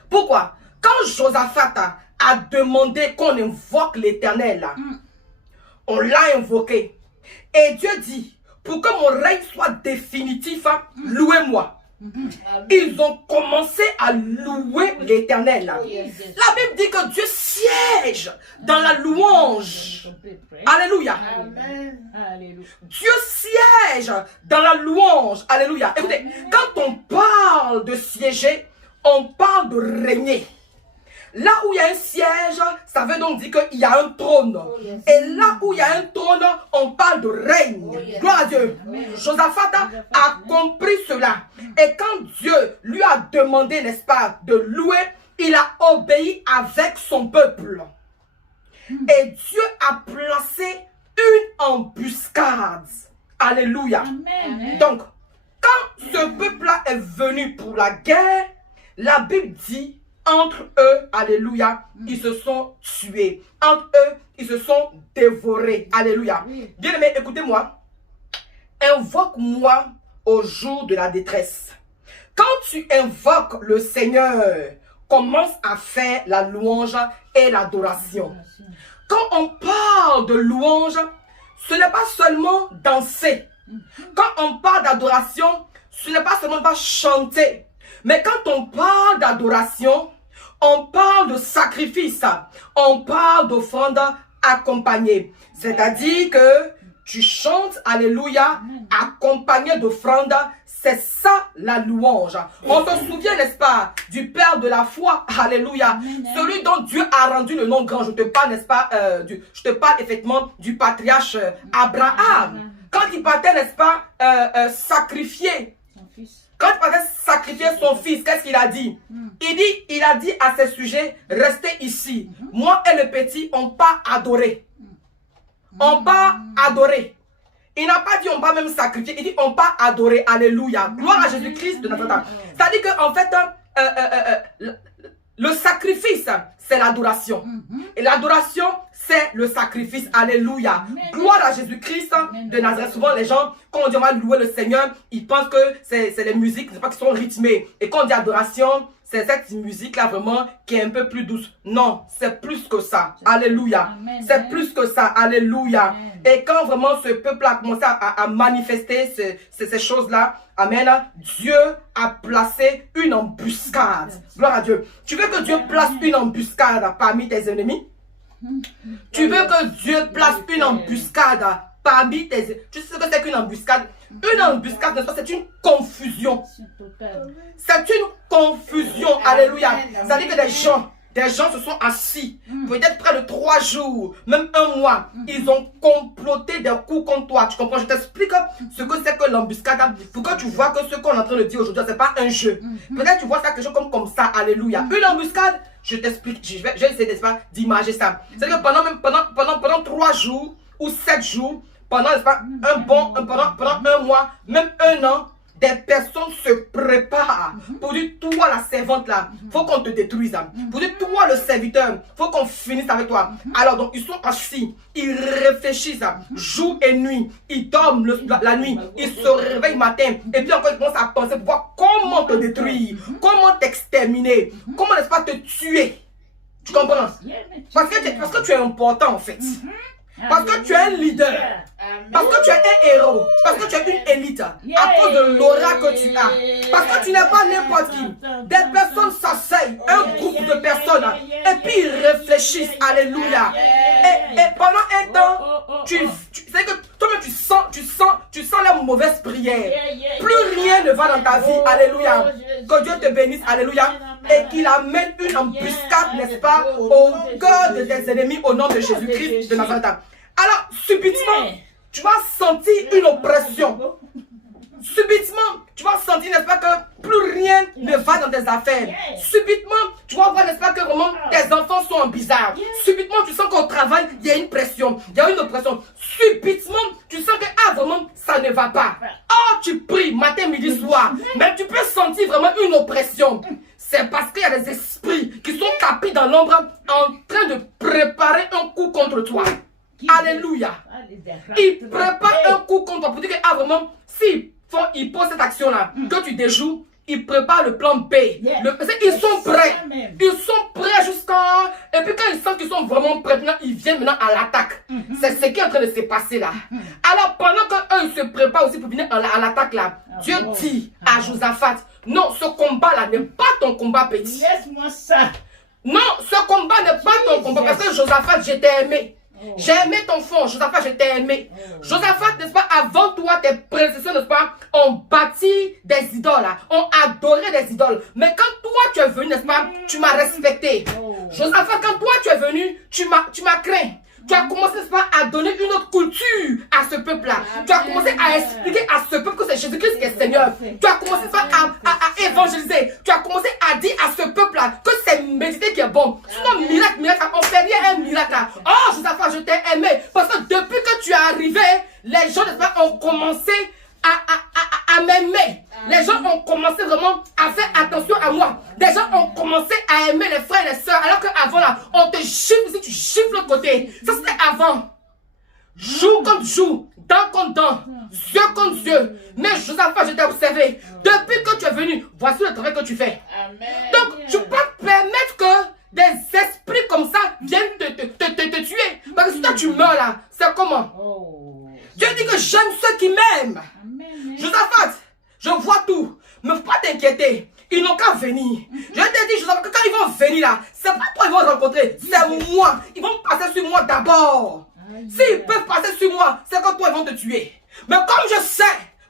Pourquoi? Quand Josaphat a demandé qu'on invoque l'Éternel, on l'a invoqué. Et Dieu dit, pour que mon règne soit définitif, louez-moi. Ils ont commencé à louer l'Éternel. La Bible dit que Dieu siège dans la louange. Alléluia. Dieu siège dans la louange. Alléluia. Écoutez, quand on parle de siéger, on parle de régner. Là où il y a un siège, ça veut donc dire qu'il y a un trône. Et là où il y a un trône, on parle de règne. Gloire à Dieu. Josaphat a compris cela. Et quand Dieu lui a demandé, n'est-ce pas, de louer, il a obéi avec son peuple. Et Dieu a placé une embuscade. Alléluia. Donc, quand ce peuple-là est venu pour la guerre, la Bible dit, entre eux, alléluia, ils se sont tués. Entre eux, ils se sont dévorés. Alléluia. Bien-aimé, écoutez-moi. Invoque-moi au jour de la détresse. Quand tu invoques le Seigneur, commence à faire la louange et l'adoration. Quand on parle de louange, ce n'est pas seulement danser. Quand on parle d'adoration, ce n'est pas seulement chanter. Mais quand on parle d'adoration, on parle de sacrifice, on parle d'offrande accompagnée. C'est-à-dire que tu chantes, alléluia, accompagné d'offrande, c'est ça la louange. On se souvient, n'est-ce pas, du Père de la foi, alléluia, celui dont Dieu a rendu le nom grand. Je te parle, n'est-ce pas, je te parle effectivement du patriarche Abraham. Quand il partait, n'est-ce pas, sacrifier son fils. Quand il partait sacrifier son fils, qu'est-ce qu'il a dit? Il a dit à ses sujets, restez ici. Moi et le petit, on pas adoré. On pas adoré. Il n'a pas dit on va même sacrifier. Il dit on pas adoré. Alléluia. Gloire à Jésus-Christ de Nazareth. C'est-à-dire qu'en fait, le sacrifice, c'est l'adoration. Et l'adoration, c'est le sacrifice. Alléluia. Gloire à Jésus-Christ de Nazareth. Souvent, les gens, quand on dit on va louer le Seigneur, ils pensent que c'est les musiques qui sont rythmées. Et quand on dit adoration, c'est cette musique-là vraiment qui est un peu plus douce. Non, c'est plus que ça. Alléluia. C'est plus que ça. Alléluia. Et quand vraiment ce peuple a commencé à manifester ces choses-là, amen, Dieu a placé une embuscade. Gloire à Dieu. Tu veux que Dieu place une embuscade parmi tes ennemis? Tu veux que Dieu place une embuscade parmi tes ennemis? Tu sais ce que c'est qu'une embuscade? Une embuscade, c'est une confusion. C'est une confusion. Alléluia. C'est-à-dire que des gens se sont assis, peut-être près de 3 jours, même 1 mois. Ils ont comploté des coups contre toi. Tu comprends? Je t'explique ce que c'est que l'embuscade. Pour que tu vois que ce qu'on est en train de dire aujourd'hui, ce n'est pas un jeu. Peut-être tu vois ça quelque chose comme ça. Alléluia. Une embuscade, je t'explique. Je vais essayer, n'est-ce pas, d'imager ça. C'est-à-dire que pendant 3 jours ou 7 jours, pendant, n'est-ce pas, pendant 1 mois, même 1 an, des personnes se préparent pour dire, toi la servante là, faut qu'on te détruise. Pour dire, toi le serviteur, faut qu'on finisse avec toi. Alors donc ils sont assis, ils réfléchissent jour et nuit, ils dorment la nuit, ils se réveillent matin, et puis encore ils commencent à penser pour voir comment te détruire, comment t'exterminer, comment n'est-ce pas te tuer. Tu comprends? Parce que tu es important en fait. Parce que tu es un leader. Parce que tu es un héros. Parce que tu es une élite. À cause de l'aura que tu as. Parce que tu n'es pas n'importe qui. Des personnes s'asseyent. Un groupe de personnes. Et puis ils réfléchissent. Alléluia. Et pendant un temps, tu sais que toi-même tu sens les mauvaises prières. Plus rien ne va dans ta vie. Alléluia. Que Dieu te bénisse. Alléluia. Et qu'il amène une embuscade, n'est-ce pas, au cœur de tes ennemis au nom de Jésus-Christ de Nazareth. Alors, subitement, tu vas sentir une oppression. Subitement, tu vas sentir, n'est-ce pas, que plus rien ne va dans tes affaires. Subitement, tu vas voir, n'est-ce pas, que vraiment tes enfants sont en bizarre. Subitement, tu sens qu'au travail, il y a une pression, il y a une oppression. Subitement, tu sens que, vraiment, ça ne va pas. Oh, tu pries matin, midi, soir, mais tu peux sentir vraiment une oppression. C'est parce qu'il y a des esprits qui sont tapis dans l'ombre en train de préparer un coup contre toi. Alléluia. Ils préparent un coup contre toi pour dire que, ah vraiment, s'ils posent cette action-là, que tu déjoues, ils préparent le plan B. Ils sont prêts. Ils sont prêts jusqu'à... Et puis quand ils sentent qu'ils sont vraiment prêts, maintenant, ils viennent maintenant à l'attaque. C'est ce qui est en train de se passer là. Alors pendant qu'eux se préparent aussi pour venir à l'attaque là, Dieu dit à Josaphat, non, ce combat-là n'est pas ton combat petit. Laisse-moi ça. Non, ce combat n'est pas ton combat. Parce que Josaphat, je t'ai aimé. J'ai aimé ton fond, Josaphat, je t'ai aimé. Josaphat, n'est-ce pas, avant toi, tes prédécesseurs, n'est-ce pas, ont bâti des idoles, ont adoré des idoles. Mais quand toi, tu es venu, n'est-ce pas, tu m'as respecté. Josaphat, quand toi, tu es venu, tu m'as craint. Tu as commencé, n'est-ce pas, à donner une autre culture à ce peuple-là. Tu as commencé à expliquer à ce peuple que c'est Jésus-Christ qui est Seigneur. Tu as commencé à évangéliser. Tu as commencé à dire à ce peuple-là que c'est méditer qui est bon. Sinon, miracle, on fait rien un miracle là. Oh, Josaphat, je t'ai aimé. Parce que depuis que tu es arrivé, les gens, n'est-ce pas, ont commencé à m'aimer. Les gens ont commencé vraiment à faire attention à moi. Les gens ont commencé à aimer les frères et les sœurs. Alors qu'avant là, on te gifle si tu gifles l'autre côté. Ça c'était avant. Jour contre jour, dent contre dent, yeux contre yeux. Mais Josaphat, je t'ai observé. Depuis que tu es venu, voici le travail que tu fais. Amen. Donc, tu peux pas permettre que des esprits comme ça viennent te tuer. Parce que si toi tu meurs là, c'est comment? Dieu dit que j'aime ceux qui m'aiment. Josaphat, je vois tout. Mais faut pas t'inquiéter. Ils n'ont qu'à venir. Je te dis, Josaphat, que quand ils vont venir là, c'est pas toi qu'ils vont rencontrer, c'est moi. Ils vont passer sur moi d'abord. S'ils peuvent passer sur moi, c'est que toi ils vont te tuer. Mais comme je sais,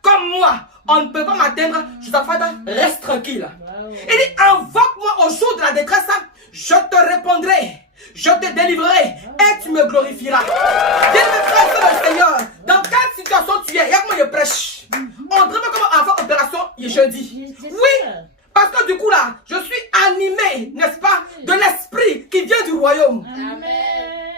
comme moi, on ne peut pas m'atteindre, Josaphat, reste tranquille. Il dit, invoque-moi au jour de la détresse, je te répondrai. Je te délivrerai et tu me glorifieras. Dis-le, frère, le Seigneur, dans quelle situation tu es? Il y a comment je prêche. On dirait comment on va faire opération jeudi. Oui, parce que du coup là, je suis animé, n'est-ce pas, de l'esprit qui vient du royaume.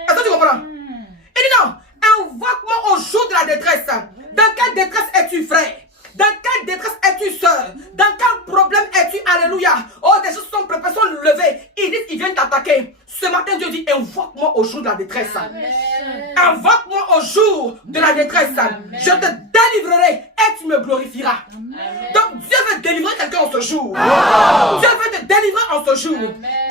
Est-ce que tu comprends? Il dit non, invoque-moi au jour de la détresse. Dans quelle détresse es-tu, frère? Dans quelle détresse es-tu, sœur? Dans quel problème es-tu? Alléluia. Oh, des choses sont préparées, sont levées. Ils disent qu'ils viennent t'attaquer. Ce matin, Dieu dit, invoque-moi au jour de la détresse. Invoque-moi au jour de la détresse. Je te délivrerai et tu me glorifieras. Donc, Dieu veut délivrer quelqu'un en ce jour. Dieu veut te délivrer en ce jour.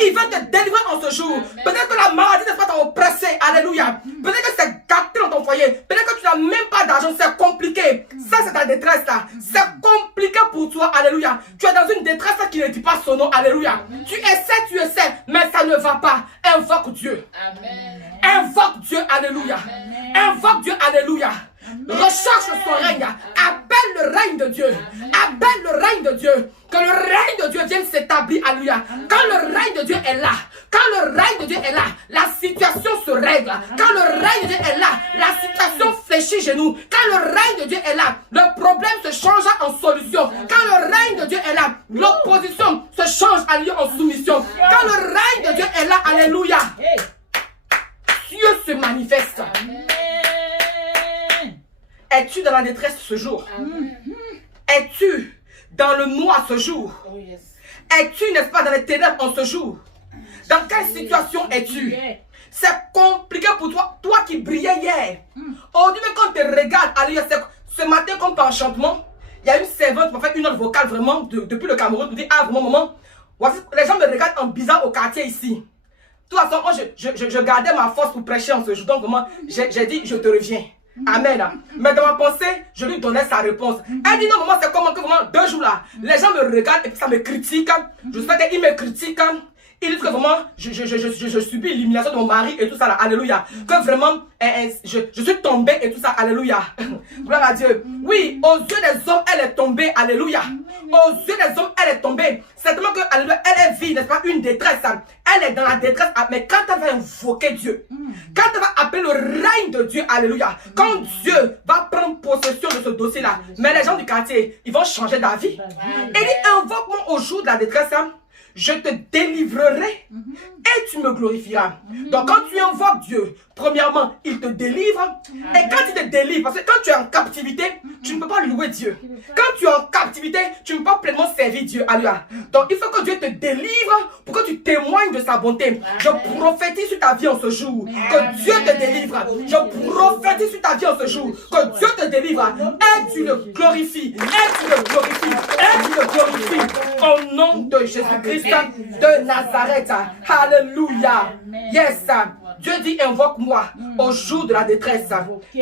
Il veut te délivrer en ce jour. Peut-être que la maladie n'est pas oppressée. Alléluia. Peut-être que c'est gâté dans ton foyer. Peut-être que tu n'as même pas d'argent. C'est compliqué. Ça, c'est ta détresse là. C'est compliqué pour toi. Alléluia. Tu es dans une détresse qui ne dit pas son nom. Alléluia. Tu essaies, mais ça ne va pas. Invoque Dieu. Invoque Dieu. Alléluia. Invoque Dieu. Alléluia. Recherche son règne. Appelle le règne de Dieu. Appelle le règne de Dieu. Que le règne de Dieu vienne s'établir. Alléluia. Quand le règne de Dieu est là, quand le règne de Dieu est là, la situation se règle. Quand le règne de Dieu est là, la situation fléchit chez nous. Quand le règne de Dieu est là, le problème se change en solution. Quand le règne de Dieu est là, l'opposition se change en soumission. Quand le règne de Dieu est là, alléluia, Dieu se manifeste. Es-tu dans la détresse ce jour? Es-tu dans le noir ce jour? Es-tu, n'est-ce pas, dans les ténèbres en ce jour? Dans quelle situation es-tu? C'est compliqué pour toi, toi qui brillais hier. Aujourd'hui, même quand tu regardes, ce matin, comme par enchantement, il y a une servante qui m'a fait une note vocale vraiment depuis le Cameroun pour dire, ah, vraiment, maman, voici, les gens me regardent en bizarre au quartier ici. De toute façon, moi, je gardais ma force pour prêcher en ce jour. Donc, vraiment, j'ai dit, je te reviens. Amen. Mais dans ma pensée, je lui donnais sa réponse. Elle dit non, maman, c'est comment que vraiment 2 jours là, les gens me regardent et puis ça me critique. Je sais qu'ils me critiquent. Ils disent que vraiment, je subis l'humiliation de mon mari et tout ça là. Alléluia. Que vraiment, je suis tombée et tout ça. Alléluia. Gloire à Dieu. Oui, aux yeux des hommes, elle est tombée. Alléluia. Aux yeux des hommes, elle est tombée. Certainement que, alléluia, elle vit, n'est-ce pas, une détresse. Elle est dans la détresse. Mais quand elle va invoquer Dieu, quand elle va appeler le règne de Dieu, alléluia, quand Dieu va prendre possession de ce dossier-là, mais les gens du quartier, ils vont changer d'avis. Et dit, invoque-moi au jour de la détresse. je te délivrerai et tu me glorifieras. Donc quand tu invoques Dieu, premièrement, il te délivre. Et quand il te délivre, parce que quand tu es en captivité, tu ne peux pas louer Dieu. Quand tu es en captivité, tu ne peux pas pleinement servir Dieu. Alléluia. Donc il faut que Dieu te délivre pour que tu témoignes de sa bonté. Je prophétise sur ta vie en ce jour. Que Dieu te délivre. Je prophétise sur ta vie en ce jour. Que Dieu te délivre. Et tu le glorifies. Et tu le glorifies. Et tu le glorifies. Au nom de Jésus-Christ de Nazareth. Alléluia. Yes. Dieu dit invoque-moi au jour de la détresse.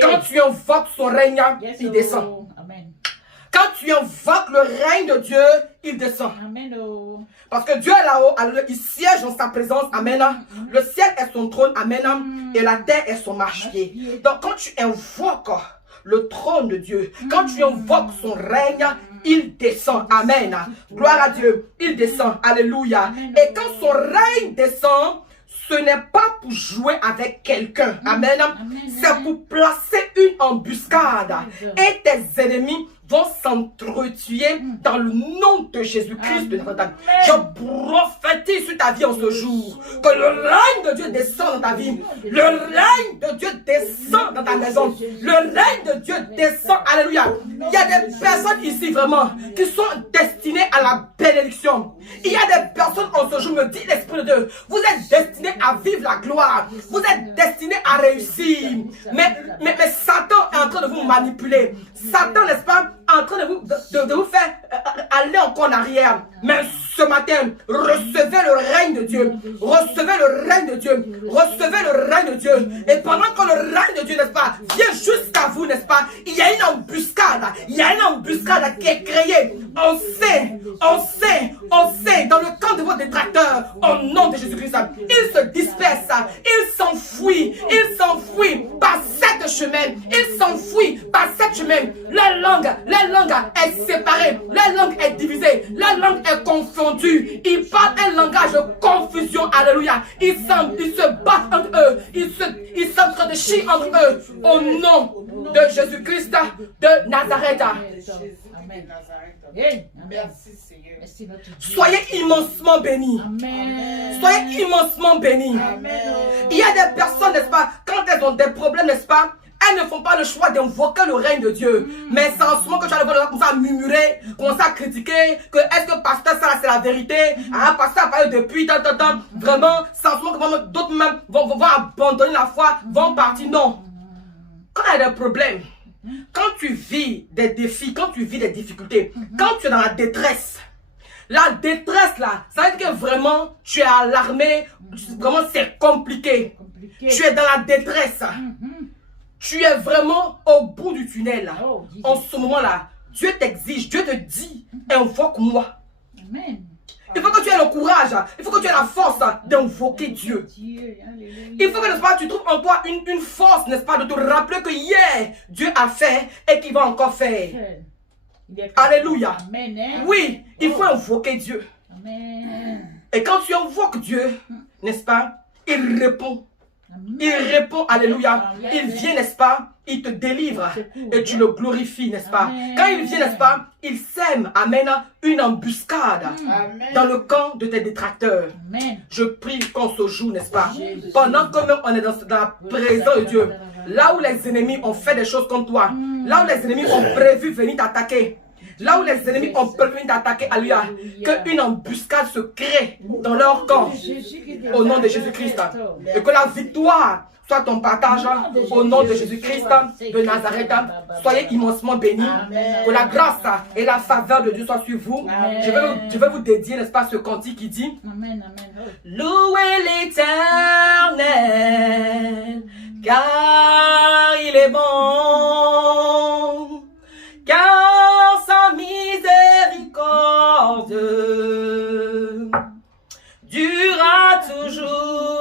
Quand tu invoques son règne, il descend. Quand tu invoques le règne de Dieu, il descend. Parce que Dieu est là-haut, il siège dans sa présence. Amen. Le ciel est son trône. Amen. Et la terre est son marchepied. Donc quand tu invoques le trône de Dieu, quand tu invoques son règne, il descend. Amen. Gloire à Dieu. Il descend. Alléluia. Et quand son règne descend, ce n'est pas pour jouer avec quelqu'un. Amen. C'est pour placer une embuscade. Et tes ennemis vont s'entretuer dans le nom de Jésus-Christ de Nazareth. Je prophétise sur ta vie en ce jour que le règne de Dieu descend dans ta vie. Le règne de Dieu descend dans ta maison. Le règne de Dieu descend. Alléluia. Il y a des personnes ici vraiment qui sont destinées à la bénédiction. Il y a des personnes en ce jour, me dit l'Esprit de Dieu, vous êtes destinés à vivre la gloire. Vous êtes destinés à réussir. Mais Satan est en train de vous manipuler. Satan, n'est-ce pas, en train de vous faire aller encore en arrière. Mais ce matin, recevez le règne de Dieu. Recevez le règne de Dieu. Recevez le règne de Dieu. Et pendant que le règne de Dieu, n'est-ce pas, vient jusqu'à vous, n'est-ce pas, il y a une embuscade. Il y a une embuscade qui est créée. On sait, dans le camp de vos détracteurs, au nom de Jésus-Christ, ils se dispersent. Ils s'enfuient par cette chemin. Ils s'enfuient par cette chemin. La langue est séparée. La langue est divisée. La langue est confondue. Ils parlent un langage de confusion. Alléluia. Ils se battent entre eux. Ils s'entredéchirent entre eux. Au nom de Jésus-Christ de Nazareth. Amen. Merci Seigneur. Soyez immensement bénis. Soyez immensement bénis. Il y a des personnes, n'est-ce pas, quand elles ont des problèmes, n'est-ce pas, elles ne font pas le choix d'invoquer le règne de Dieu. Mais c'est en ce moment que tu vas le voir commencer à murmurer, commencer à critiquer, que est-ce que pasteur ça c'est la vérité? Ah, pasteur a parlé depuis tant. Vraiment, c'est en ce moment que d'autres même vont abandonner la foi, vont partir. Non. Quand il y a des problèmes, quand tu vis des défis, quand tu vis des difficultés, quand tu es dans la détresse là, ça veut dire que vraiment tu es alarmé, vraiment c'est compliqué. Tu es dans la détresse. Tu es vraiment au bout du tunnel. En ce moment-là, Dieu t'exige, Dieu te dit, invoque-moi. Il faut que tu aies le courage, il faut que tu aies la force d'invoquer Dieu. Il faut que, n'est-ce pas, tu trouves en toi une force, n'est-ce pas, de te rappeler que hier, Dieu a fait et qu'il va encore faire. Alléluia. Oui, il faut invoquer Dieu. Et quand tu invoques Dieu, n'est-ce pas, il répond. Il répond, alléluia. Il vient, n'est-ce pas, il te délivre et tu le glorifies, n'est-ce pas. Quand il vient, n'est-ce pas, il sème, amen, une embuscade dans le camp de tes détracteurs. Je prie qu'on se joue, n'est-ce pas, pendant que même on est dans la présence de Dieu, là où les ennemis ont fait des choses contre toi, là où les ennemis ont prévu venir t'attaquer, là où les ennemis ont prévu d'attaquer, alléluia, qu'une embuscade se crée dans leur camp, au nom de Jésus-Christ. Et que la victoire soit ton partage, au nom de Jésus-Christ de Nazareth. Soyez immensement bénis. Que la grâce et la faveur de Dieu soient sur vous. Je vais vous dédier, n'est-ce pas, ce cantique qui dit: louez l'Éternel, car il est bon, car sa miséricorde durera toujours.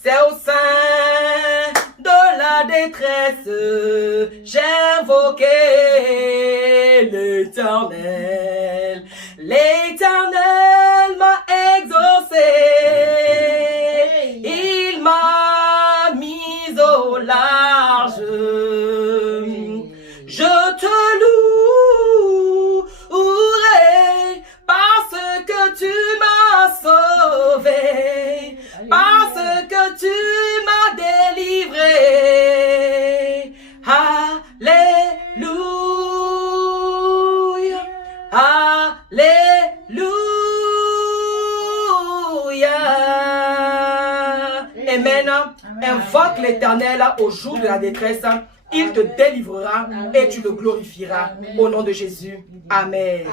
C'est au sein de la détresse j'ai invoqué l'Éternel. L'Éternel m'a exaucé, il m'a mis au large. Je te louerai parce que tu tu m'as délivré. Alléluia. Alléluia. Amen. Invoque l'Éternel au jour de la détresse. Il te délivrera et tu le glorifieras. Au nom de Jésus. Amen.